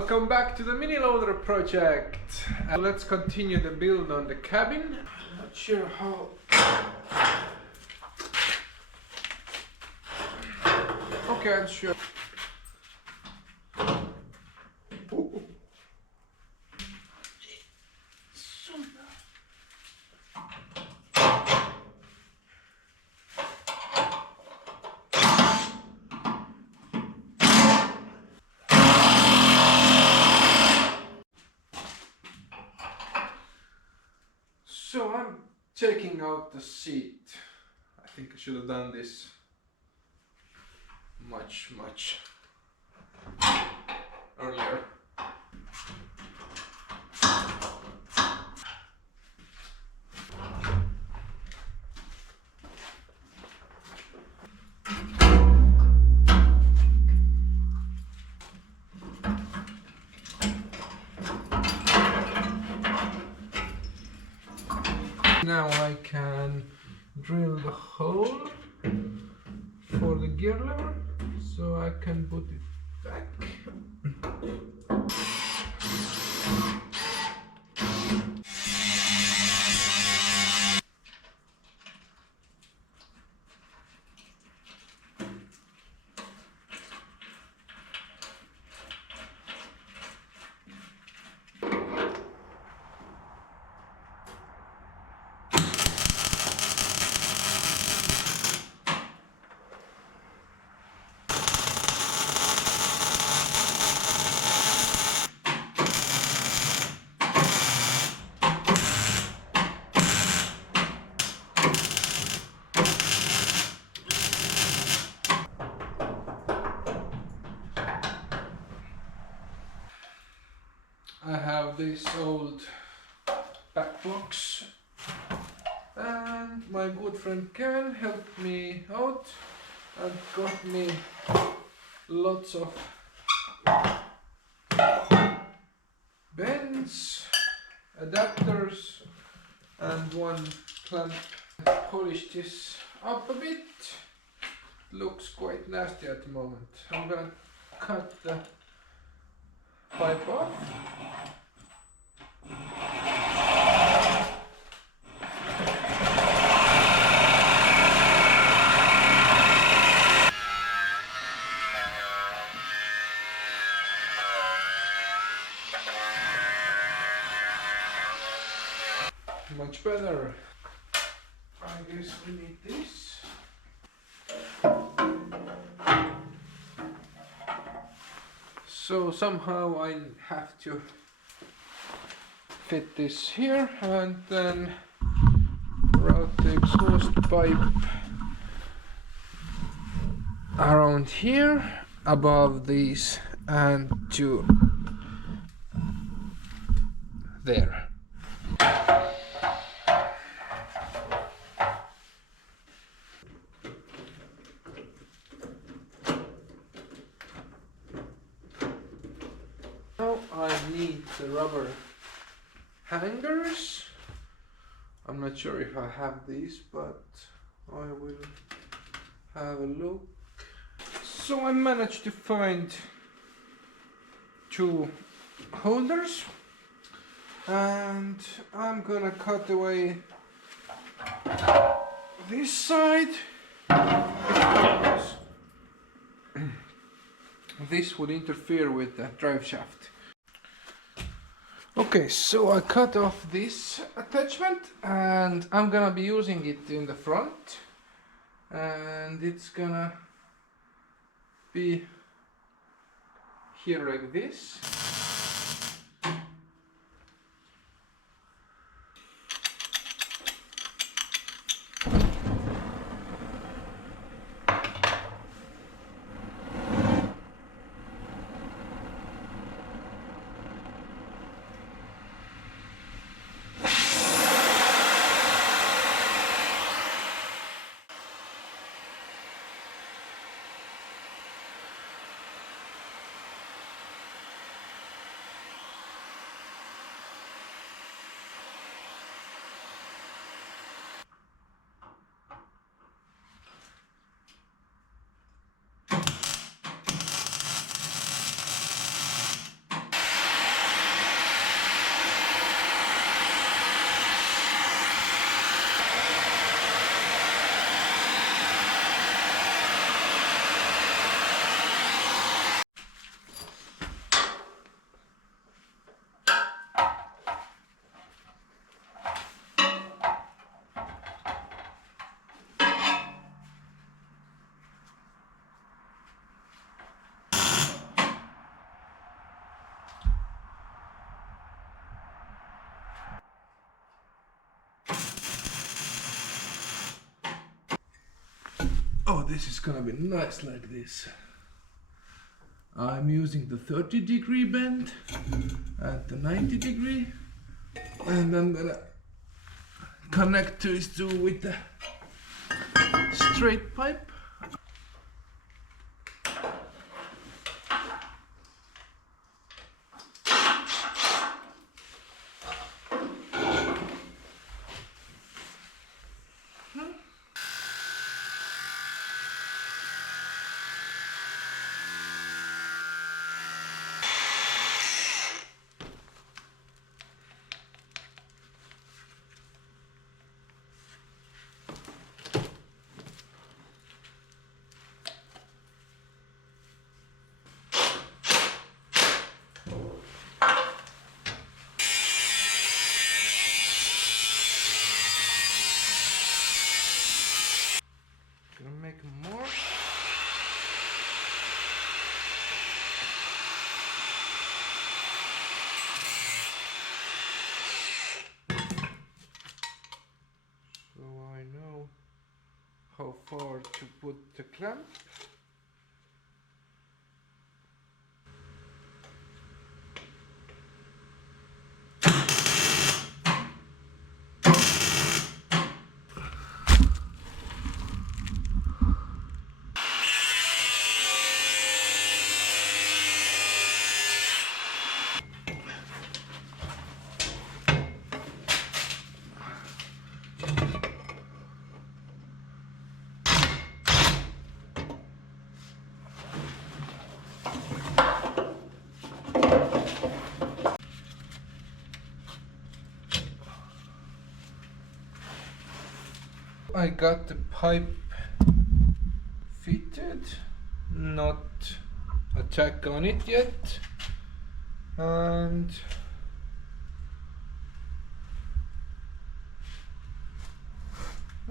Welcome back to the mini loader project. Let's continue the build on the cabin. I'm not sure how. Okay, I'm sure. Ooh. So I'm taking out the seat. I think I should have done this much earlier. Now I can drill the hole for the gear lever, so I can put it back. I have this old back box, and my good friend Ken helped me out and got me lots of bends, adapters and one clamp. Polish this up a bit. Looks quite nasty at the moment. I'm gonna cut the pipe off. Much better. I guess we need this. So somehow I have to fit this here and then route the exhaust pipe around here above these and to there. Now I need the rubber hangers. I'm not sure if I have these, but I will have a look. So I managed to find two holders, and I'm gonna cut away this side. This would interfere with the drive shaft. Okay, so I cut off this attachment and I'm gonna be using it in the front, and it's gonna be here like this. Oh, this is gonna be nice like this. I'm using the 30-degree bend and the 90-degree, and I'm gonna connect these two with the straight pipe. Gonna make more. So I know how far to put the clamp. I got the pipe fitted, not a jack on it yet, and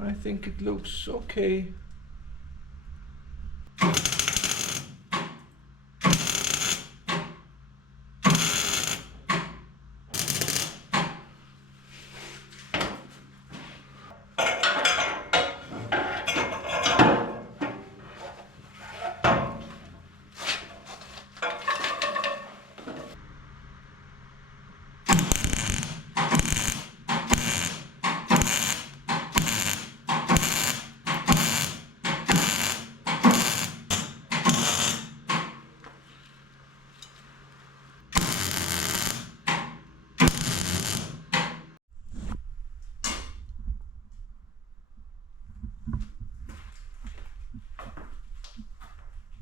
I think it looks okay.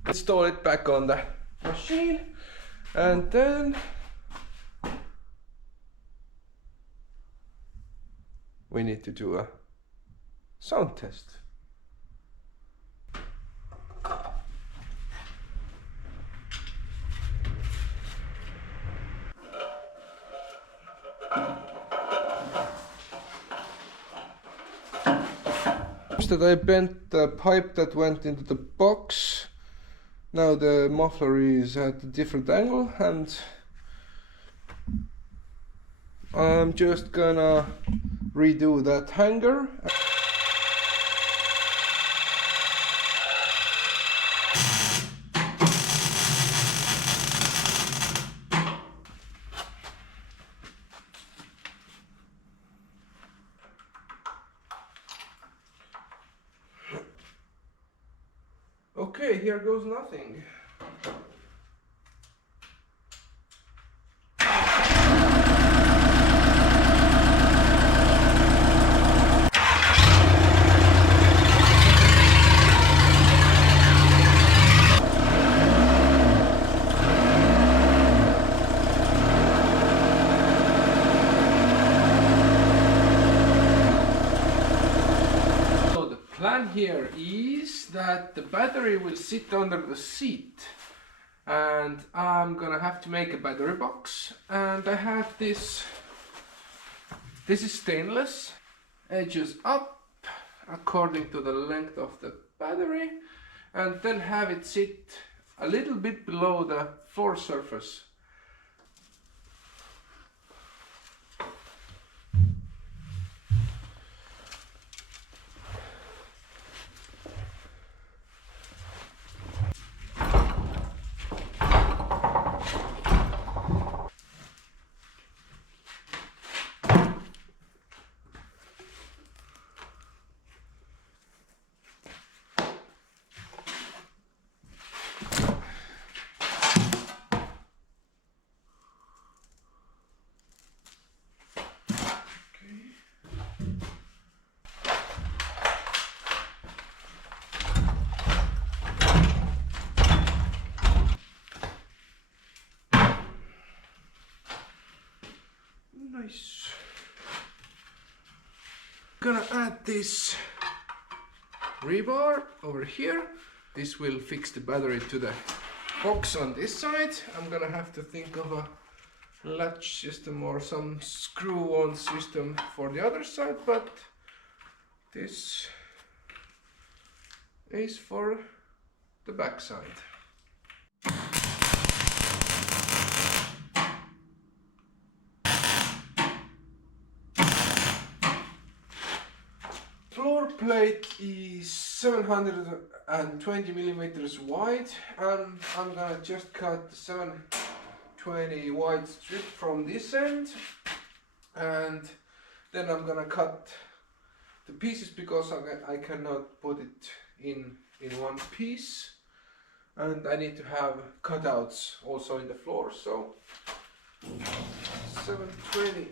Install it back on the machine, and then we need to do a sound test. That I bent the pipe that went into the box. Now the muffler is at a different angle, and I'm just gonna redo that hanger. Okay, here goes nothing. Plan here is that the battery will sit under the seat, and I'm gonna have to make a battery box, and I have this is stainless, edges up according to the length of the battery, and then have it sit a little bit below the floor surface. Nice. Gonna add this rebar over here. This will fix the battery to the box on this side. I'm gonna have to think of a latch system or some screw-on system for the other side, but this is for the back side. Floor plate is 720 millimeters wide, and I'm gonna just cut 720 wide strip from this end, and then I'm gonna cut the pieces because I cannot put it in one piece, and I need to have cutouts also in the floor, so 720